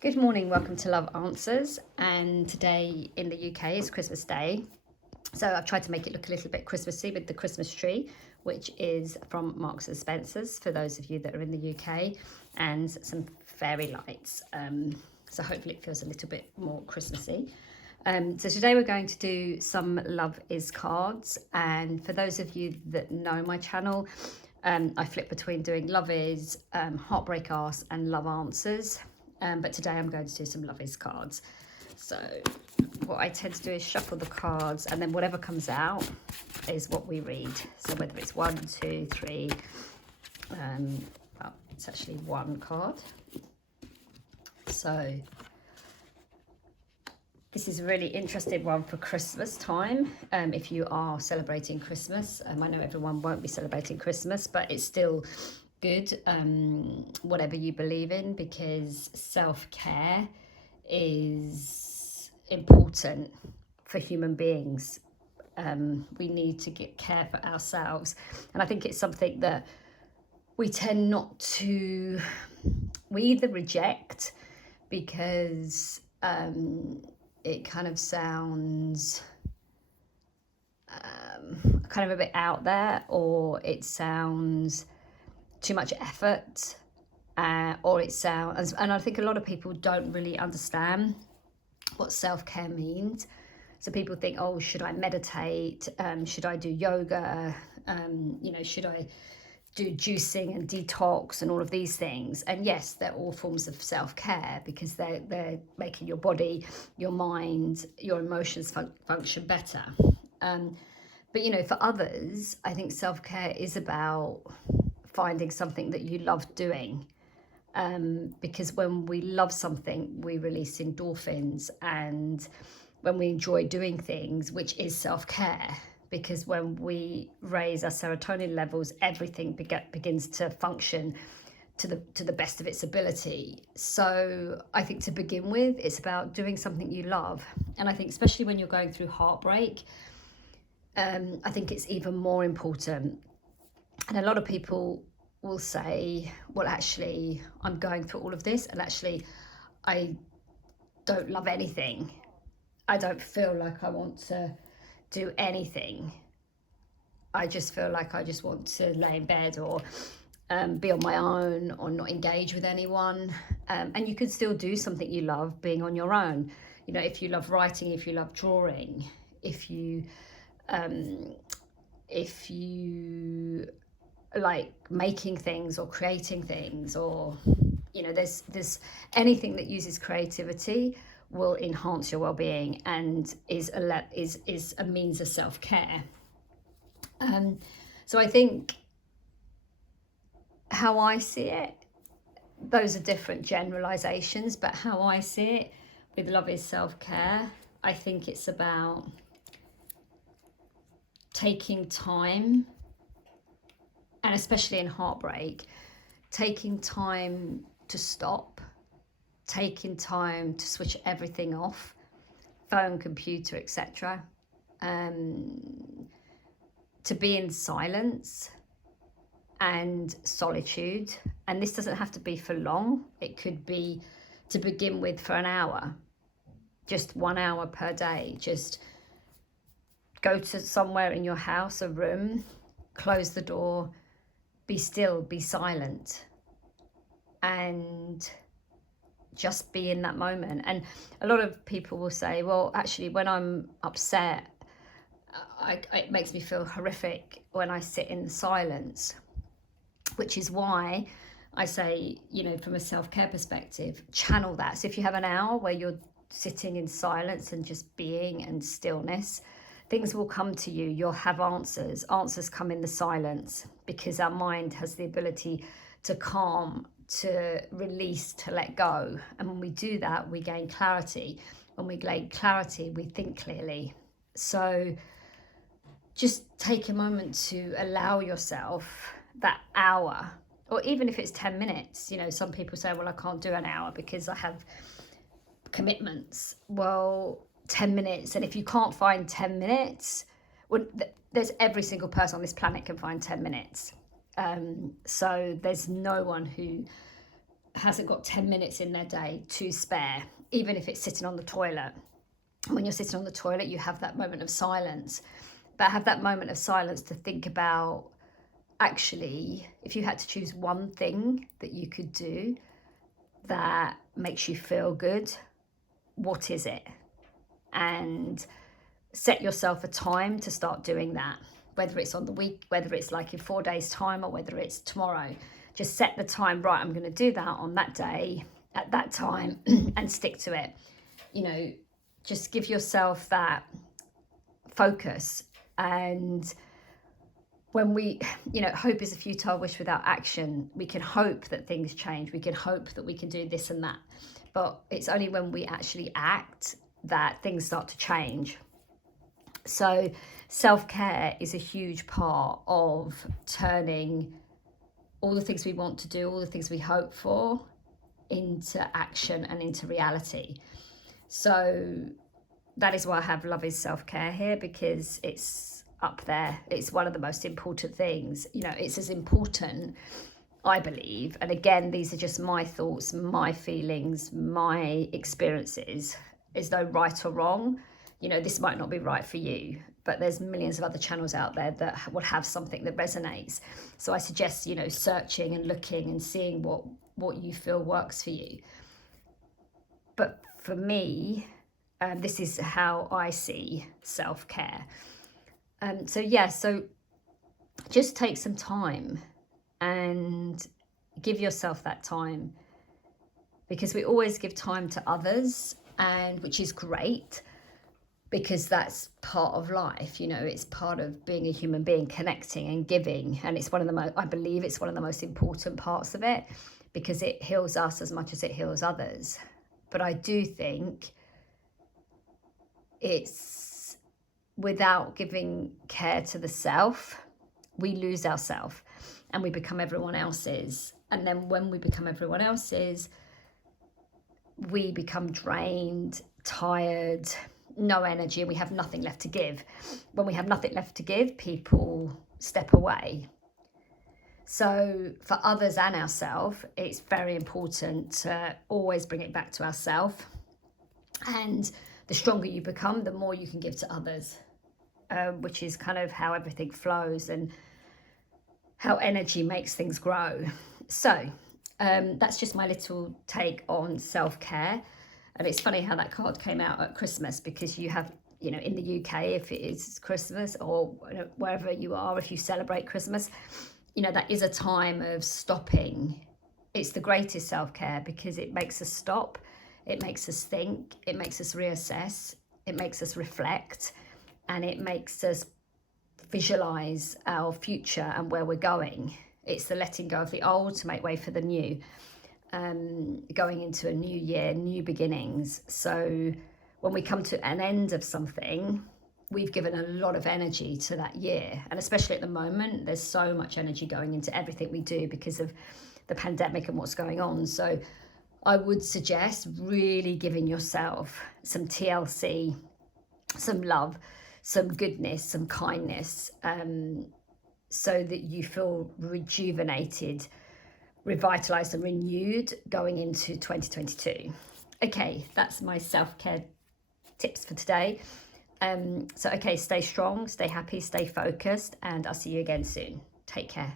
Good morning, welcome to Love Answers. And today in the UK is Christmas Day. So I've tried to make it look a little bit Christmassy with the Christmas tree, which is from Marks and Spencer's for those of you that are in the UK, and some fairy lights. So hopefully it feels a little bit more Christmassy. So today we're going to do some Love Is cards. And for those of you that know my channel, I flip between doing Love Is, Heartbreak Asks and Love Answers. But today I'm going to do some Love Is cards. So what I tend to do is shuffle the cards, and then whatever comes out is what we read. So whether it's 1, 2, 3, well, it's actually one card. So this is a really interesting one for Christmas time. If you are celebrating Christmas, I know everyone won't be celebrating Christmas, but it's still good, whatever you believe in, because self-care is important for human beings. We need to care for ourselves, and I think it's something that we tend not to, we either reject because it kind of sounds kind of a bit out there, or it sounds too much effort, or it sounds, and I think a lot of people don't really understand what self-care means. So people think, oh, should I meditate? Should I do yoga? Should I do juicing and detox and all of these things? And yes, they're all forms of self-care because they're making your body, your mind, your emotions function better. But for others, I think self-care is about finding something that you love doing, because when we love something, we release endorphins, and when we enjoy doing things, which is self-care, because when we raise our serotonin levels, everything begins to function to the best of its ability. So I think to begin with, it's about doing something you love. And I think especially when you're going through heartbreak, I think it's even more important. And a lot of people will say, well, actually, I'm going through all of this, and actually, I don't love anything. I don't feel like I want to do anything. I just feel like I just want to lay in bed, or be on my own, or not engage with anyone. And you could still do something you love being on your own. If you love writing, if you love drawing, if you like making things or creating things, or there's anything that uses creativity will enhance your well-being and is a means of self-care. So I think how I see it, those are different generalizations, but how I see it with Love Is self-care, I think it's about taking time, and especially in heartbreak, taking time to stop, taking time to switch everything off, phone, computer, etc., to be in silence and solitude. And this doesn't have to be for long. It could be, to begin with, for an hour, just 1 hour per day. Just go to somewhere in your house, a room, close the door, be still, be silent, and just be in that moment. And a lot of people will say, well, actually, when I'm upset, it makes me feel horrific when I sit in the silence, which is why I say, from a self-care perspective, channel that. So if you have an hour where you're sitting in silence and just being and stillness, things will come to you. You'll have answers. Answers come in the silence, because our mind has the ability to calm, to release, to let go. And when we do that, we gain clarity. When we gain clarity, we think clearly. So just take a moment to allow yourself that hour, or even if it's 10 minutes. Some people say, well, I can't do an hour because I have commitments. Well, 10 minutes. And if you can't find 10 minutes, well, there's every single person on this planet can find 10 minutes. So there's no one who hasn't got 10 minutes in their day to spare, even if it's sitting on the toilet. When you're sitting on the toilet, you have that moment of silence, but have that moment of silence to think about, actually, if you had to choose one thing that you could do that makes you feel good, what is it? And set yourself a time to start doing that, whether it's on the week, whether it's like in 4 days time, or whether it's tomorrow. Just set the time, right, I'm going to do that on that day at that time and stick to it. You know, just give yourself that focus. And when we, you know, hope is a futile wish without action. We can hope that things change. We can hope that we can do this and that. But it's only when we actually act that things start to change. So self-care is a huge part of turning all the things we want to do, all the things we hope for, into action and into reality. So that is why I have Love is Self-Care here, because it's up there. It's one of the most important things. You know, it's as important, I believe, and again, these are just my thoughts, my feelings, my experiences. There's no right or wrong. You know, this might not be right for you, but there's millions of other channels out there that will have something that resonates. So I suggest, you know, searching and looking and seeing what you feel works for you. But for me, this is how I see self-care. So just take some time and give yourself that time, because we always give time to others, and which is great, because that's part of life. You know, it's part of being a human being, connecting and giving, and it's one of the I believe it's one of the most important parts of it, because it heals us as much as it heals others. But I do think it's without giving care to the self, we lose ourselves and we become everyone else's. And then when we become everyone else's, we become drained, tired, no energy, and we have nothing left to give. When we have nothing left to give, people step away. So for others and ourselves, it's very important to always bring it back to ourselves. And the stronger you become, the more you can give to others, which is kind of how everything flows and how energy makes things grow. So that's just my little take on self-care. And it's funny how that card came out at Christmas, because you have, you know, in the UK, if it is Christmas, or wherever you are, if you celebrate Christmas, you know, that is a time of stopping. It's the greatest self-care, because it makes us stop, it makes us think, it makes us reassess, it makes us reflect, and it makes us visualize our future and where we're going. It's the letting go of the old to make way for the new. Going into a new year, new beginnings. So when we come to an end of something, we've given a lot of energy to that year. And especially at the moment, there's so much energy going into everything we do because of the pandemic and what's going on. So I would suggest really giving yourself some TLC, some love, some goodness, some kindness, so that you feel rejuvenated, revitalized and renewed going into 2022. Okay, that's my self-care tips for today. So stay strong, stay happy, stay focused, and I'll see you again soon. Take care.